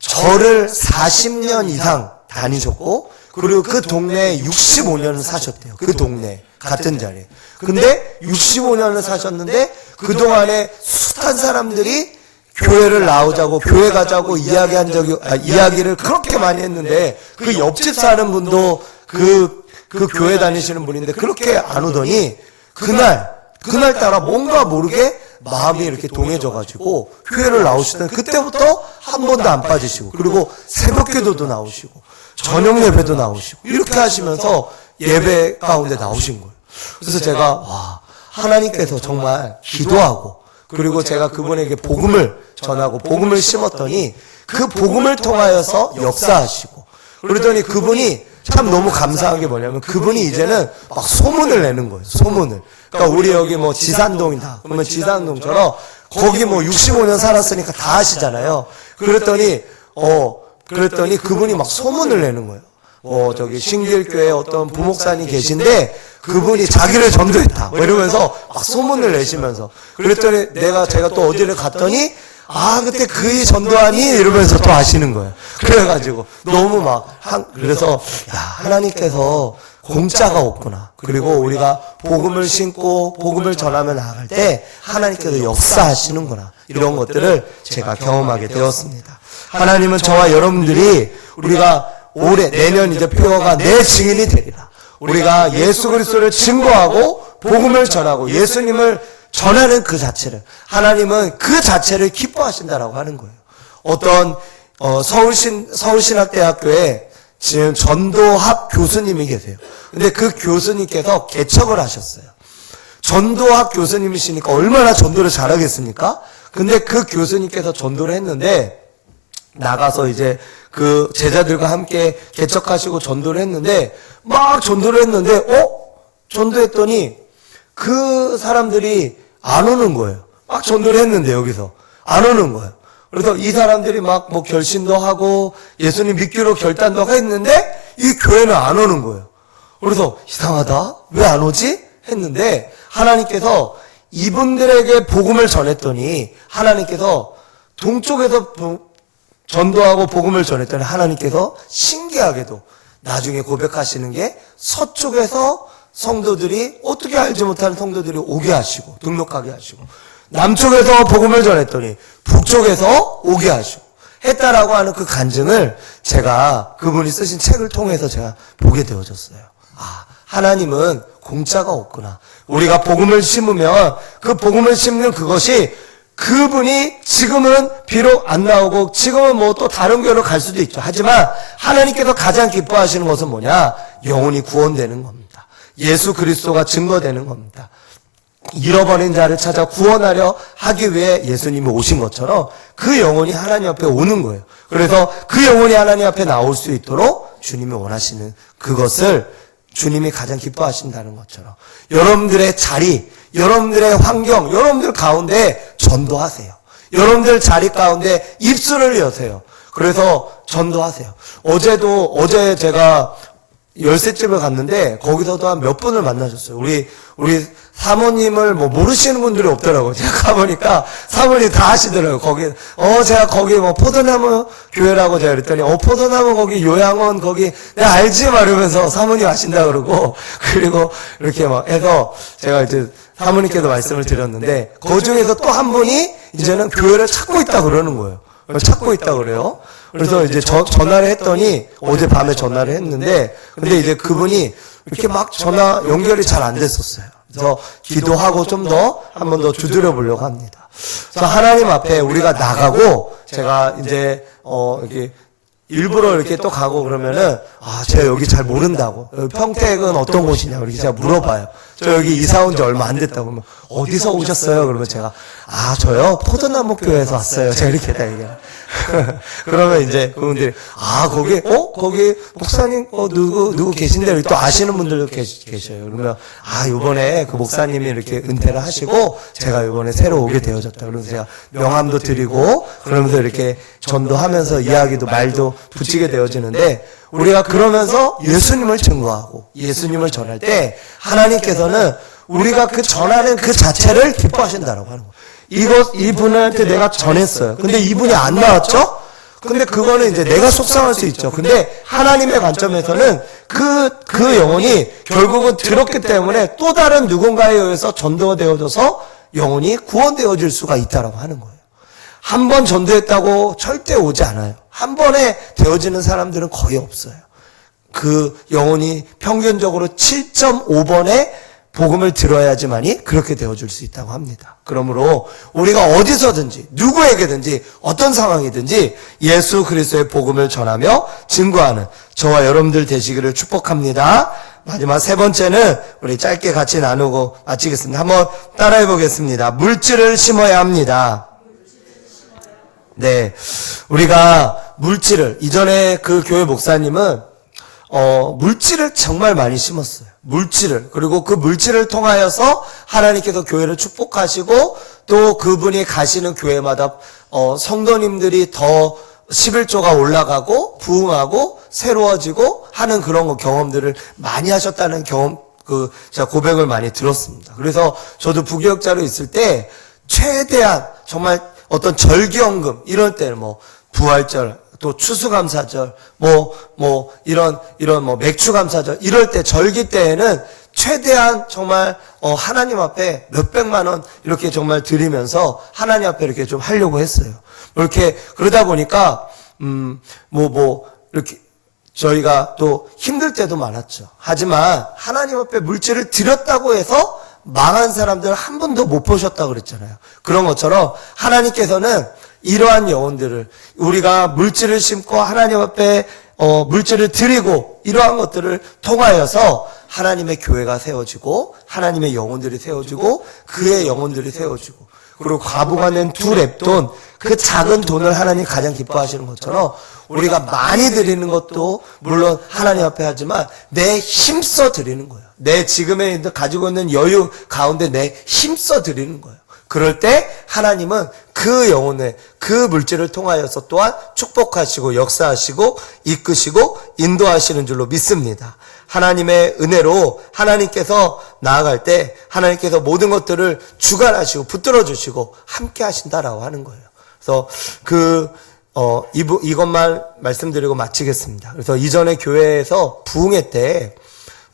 저를 40년 이상 다니셨고 그리고 그 동네에 65년을 사셨대요. 그 동네 같은 자리에. 근데 65년을 사셨는데 그동안에 숱한 사람들이 교회를 나오자고 교회 가자고 이야기를 그렇게 많이 했는데 그 옆집 사는 분도 그 교회 다니시는 분인데 그렇게 안 오더니 그날따라 뭔가 모르게 마음이 이렇게 동해져가지고 교회를 나오시던 그때부터 한 번도 안 빠지시고 그리고 새벽 기도도 나오시고 저녁 예배도 나오시고 이렇게 하시면서 예배 가운데 나오신 거예요. 그래서 제가 하나님께서 정말 기도하고 그리고 제가 그분에게 복음을 전하고 복음을 심었더니 그 복음을 통하여서 역사하시고 그러더니 그분이 참 너무 감사한 게 뭐냐면 그분이 이제는 막 소문을 내는 거예요. 소문을. 그러니까 우리 여기 뭐 지산동이다. 그러면 지산동처럼 거기 뭐 65년 살았으니까 다 아시잖아요. 그랬더니 그분이 막 소문을 내는 거예요. 저기 신길교회 어떤 부목사님 계신데 그분이 자기를 전도했다. 이러면서 막 소문을 내시면서. 그랬더니 제가 또 어디를 갔더니 그때 그이 전도하니? 이러면서 또 아시는 거예요. 그래가지고 너무 그래서 하나님께서 공짜가 없구나. 그리고 우리가 복음을 심고 복음을 전하며 나아갈 때 하나님께서 역사하시는구나. 이런 것들을 제가 경험하게 되었습니다. 하나님은 저와 여러분들이 우리가 내년 이제 표어가 내 증인이 되리라. 우리가 예수 그리스도를 증거하고 복음을 전하고 예수님을 전하는 그 자체를 하나님은 그 자체를 기뻐하신다라고 하는 거예요. 어떤 서울신학대학교에 지금 전도학 교수님이 계세요. 근데 그 교수님께서 개척을 하셨어요. 전도학 교수님이시니까 얼마나 전도를 잘하겠습니까? 근데 그 교수님께서 전도를 했는데 나가서 이제 그 제자들과 함께 개척하시고 전도를 했는데 전도했더니 그 사람들이 안 오는 거예요. 막 전도를 했는데 여기서 안 오는 거예요. 그래서 이 사람들이 막 뭐 결심도 하고 예수님 믿기로 결단도 했는데 이 교회는 안 오는 거예요. 그래서 이상하다. 왜 안 오지? 했는데 하나님께서 이분들에게 복음을 전했더니 하나님께서 동쪽에서 전도하고 복음을 전했더니 하나님께서 신기하게도 나중에 고백하시는 게 서쪽에서 성도들이 어떻게 알지 못하는 성도들이 오게 하시고 등록하게 하시고 남쪽에서 복음을 전했더니 북쪽에서 오게 하시고 했다라고 하는 그 간증을 제가 그분이 쓰신 책을 통해서 제가 보게 되어졌어요. 하나님은 공짜가 없구나. 우리가 복음을 심으면 그 복음을 심는 그것이 그분이 지금은 비록 안 나오고 지금은 뭐 또 다른 교회로 갈 수도 있죠. 하지만 하나님께서 가장 기뻐하시는 것은 뭐냐? 영혼이 구원되는 겁니다. 예수 그리스도가 증거되는 겁니다. 잃어버린 자를 찾아 구원하려 하기 위해 예수님이 오신 것처럼 그 영혼이 하나님 앞에 오는 거예요. 그래서 그 영혼이 하나님 앞에 나올 수 있도록 주님이 원하시는 그것을 주님이 가장 기뻐하신다는 것처럼 여러분들의 자리, 여러분들의 환경, 여러분들 가운데 전도하세요. 여러분들 자리 가운데 입술을 여세요. 그래서 전도하세요. 어제 제가 열쇠집을 갔는데 거기서도 한 몇 분을 만나셨어요. 우리 사모님을 모르시는 분들이 없더라고요. 제가 가보니까 사모님 다 아시더라고요. 제가 거기 포도나무 교회라고 제가 그랬더니 포도나무 거기 요양원 거기 내가 알지 말으면서 사모님 아신다 그러고, 그리고 이렇게 해서 제가 이제 사모님께도 말씀을 드렸는데 그 중에서 또 한 분이 이제는 교회를 찾고 있다 그러는 거예요. 찾고 있다 그래요. 그래서 이제 전화를 했더니 어제 밤에 전화를 했는데, 근데 이제 그분이 이렇게 막 전화 연결이 잘 안 됐었어요. 그래서 기도하고 좀 더 한 번 더 두드려 보려고 합니다. 그래서 하나님 앞에 우리가 나가고, 제가 이제 이렇게 일부러 이렇게 또 가고 그러면은 제가 여기 잘 모른다고, 평택은 어떤 곳이냐 이렇게 제가 물어봐요. 저 여기 이사 온 지 얼마 안 됐다고. 그러면 어디서 오셨어요? 그러면 제가 저요 포도나무 교회에서 왔어요. 제가 이렇게 다 얘기해요. 그러면 이제 그분들이 거기 목사님 누구 계신데, 여기 또 아시는 분들도 계셔요. 그러면 요번에 그 목사님이 이렇게 은퇴를 하시고 제가 요번에 새로 오게 되어졌다. 그래서 제가 명함도 드리고 그러면서 이렇게 전도하면서 이야기도 말도 붙이게 되어지는데, 우리가 그러면서 예수님을 증거하고 예수님을 전할 때 하나님께서는 우리가 그 전하는 그 자체를 기뻐하신다라고 하는 거예요. 이분한테 내가 전했어요. 근데 이분이 안 나왔죠? 근데 그거는 이제 내가 속상할 수 있죠. 근데 하나님의 관점에서는 그 영혼이 결국은 들었기 때문에 또 다른 누군가에 의해서 전도되어져서 영혼이 구원되어질 수가 있다라고 하는 거예요. 한 번 전도했다고 절대 오지 않아요. 한 번에 되어지는 사람들은 거의 없어요. 그 영혼이 평균적으로 7.5번의 복음을 들어야지만이 그렇게 되어줄 수 있다고 합니다. 그러므로 우리가 어디서든지 누구에게든지 어떤 상황이든지 예수 그리스도의 복음을 전하며 증거하는 저와 여러분들 되시기를 축복합니다. 마지막 세 번째는 우리 짧게 같이 나누고 마치겠습니다. 한번 따라해 보겠습니다. 물질을 심어야 합니다. 네, 우리가 물질을, 이전에 그 교회 목사님은 물질을 정말 많이 심었어요. 물질을. 그리고 그 물질을 통하여서 하나님께서 교회를 축복하시고, 또 그분이 가시는 교회마다 성도님들이 더 11조가 올라가고 부흥하고 새로워지고 하는 그런 경험들을 많이 하셨다는 제가 고백을 많이 들었습니다. 그래서 저도 부교역자로 있을 때 최대한 정말 어떤 절기연금 이럴 때는 부활절, 또 추수감사절, 이런 맥추감사절 이럴 때, 절기 때에는 최대한 정말 하나님 앞에 몇백만 원 이렇게 정말 드리면서 하나님 앞에 이렇게 좀 하려고 했어요. 이렇게 그러다 보니까 이렇게 저희가 또 힘들 때도 많았죠. 하지만 하나님 앞에 물질을 드렸다고 해서 망한 사람들 한 번도 못 보셨다고 그랬잖아요. 그런 것처럼 하나님께서는 이러한 영혼들을, 우리가 물질을 심고 하나님 앞에 물질을 드리고 이러한 것들을 통하여서 하나님의 교회가 세워지고 하나님의 영혼들이 세워지고 그의 영혼들이 세워지고, 그리고 과부가 낸 2렙돈, 그 작은 돈을 하나님 가장 기뻐하시는 것처럼 우리가 많이 드리는 것도 물론 하나님 앞에 하지만 내 힘써 드리는 거예요. 내 지금에 가지고 있는 여유 가운데 내 힘써 드리는 거예요. 그럴 때 하나님은 그 영혼의 그 물질을 통하여서 또한 축복하시고 역사하시고 이끄시고 인도하시는 줄로 믿습니다. 하나님의 은혜로 하나님께서 나아갈 때 하나님께서 모든 것들을 주관하시고 붙들어 주시고 함께 하신다라고 하는 거예요. 그래서 이것만 말씀드리고 마치겠습니다. 그래서 이전에 교회에서 부흥회 때,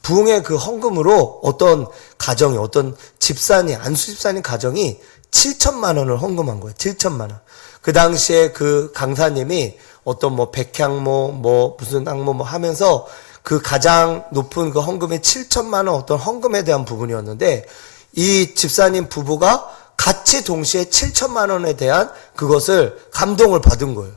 부흥회 그 헌금으로 어떤 가정이, 어떤 집사님, 안수 집사님 가정이 7천만 원을 헌금한 거예요. 7천만 원. 그 당시에 그 강사님이 어떤 백향모, 무슨 항모 하면서 그 가장 높은 그 헌금이 7천만 원 어떤 헌금에 대한 부분이었는데, 이 집사님 부부가 같이 동시에 7천만 원에 대한 그것을 감동을 받은 거예요.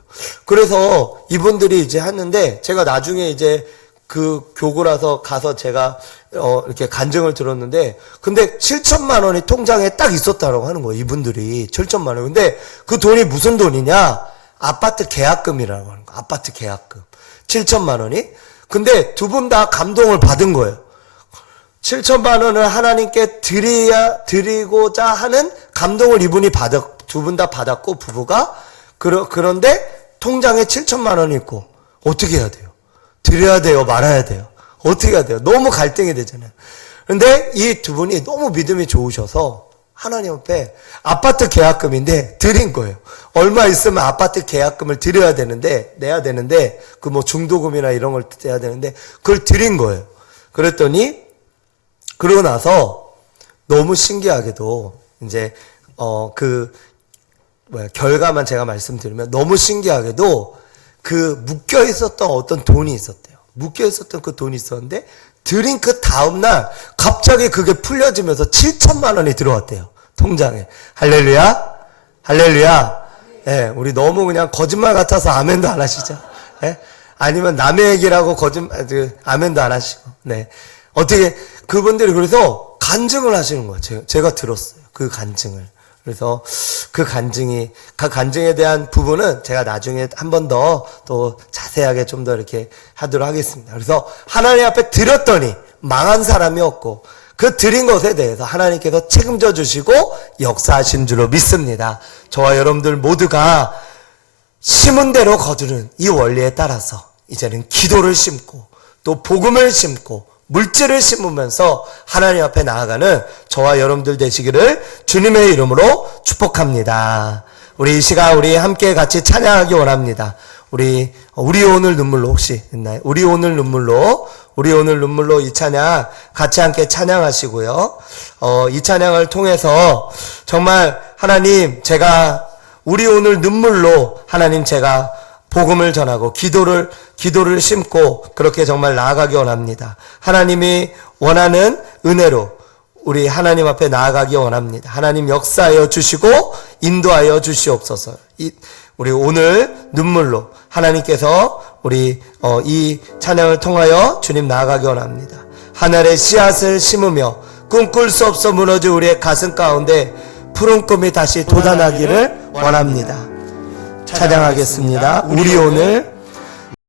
그래서 이분들이 이제 했는데, 제가 나중에 이제 그 교구라서 가서 제가 이렇게 간증을 들었는데, 근데 7천만 원이 통장에 딱 있었다라고 하는 거예요. 이분들이 7천만 원. 근데 그 돈이 무슨 돈이냐? 아파트 계약금이라고 하는 거예요. 아파트 계약금. 7천만 원이. 근데 두 분 다 감동을 받은 거예요. 7천만 원을 하나님께 드리고자 하는 감동을 이분이 두 분 다 받았고 부부가 그런데 통장에 7천만 원이 있고 어떻게 해야 돼요? 드려야 돼요? 말아야 돼요? 어떻게 해야 돼요? 너무 갈등이 되잖아요. 그런데 이 두 분이 너무 믿음이 좋으셔서 하나님 앞에 아파트 계약금인데 드린 거예요. 얼마 있으면 아파트 계약금을 드려야 되는데, 내야 되는데, 그 뭐 중도금이나 이런 걸 내야 되는데, 그걸 드린 거예요. 그랬더니, 그러고 나서 너무 신기하게도, 이제, 결과만 제가 말씀드리면, 너무 신기하게도 그 묶여 있었던 어떤 돈이 있었대요. 묶여 있었던 그 돈이 있었는데, 드린 그 다음날 갑자기 그게 풀려지면서 7천만 원이 들어왔대요. 통장에. 할렐루야? 할렐루야? 예, 우리 너무 그냥 거짓말 같아서 아멘도 안 하시죠? 예? 아니면 남의 얘기라고 아멘도 안 하시고. 네. 어떻게, 그분들이 그래서 간증을 하시는 거예요. 제가 들었어요. 그 간증을. 그래서 그 간증에 대한 부분은 제가 나중에 한 번 더 또 자세하게 좀 더 이렇게 하도록 하겠습니다. 그래서 하나님 앞에 드렸더니 망한 사람이 없고 그 드린 것에 대해서 하나님께서 책임져 주시고 역사하신 줄로 믿습니다. 저와 여러분들 모두가 심은 대로 거두는 이 원리에 따라서 이제는 기도를 심고 또 복음을 심고 물질을 심으면서 하나님 앞에 나아가는 저와 여러분들 되시기를 주님의 이름으로 축복합니다. 우리 이 시간 우리 함께 같이 찬양하기 원합니다. 우리 오늘 눈물로 혹시 있나요? 우리 오늘 눈물로 이 찬양 같이 함께 찬양하시고요. 이 찬양을 통해서 정말 하나님 제가 우리 오늘 눈물로 하나님 제가 복음을 전하고 기도를 심고 그렇게 정말 나아가기 원합니다. 하나님이 원하는 은혜로 우리 하나님 앞에 나아가기 원합니다. 하나님 역사하여 주시고 인도하여 주시옵소서. 우리 오늘 눈물로 하나님께서 우리 이 찬양을 통하여 주님 나아가기 원합니다. 하늘의 씨앗을 심으며 꿈꿀 수 없어 무너진 우리의 가슴 가운데 푸른 꿈이 다시 돋아나기를 원합니다. 찬양하겠습니다. 우리 오늘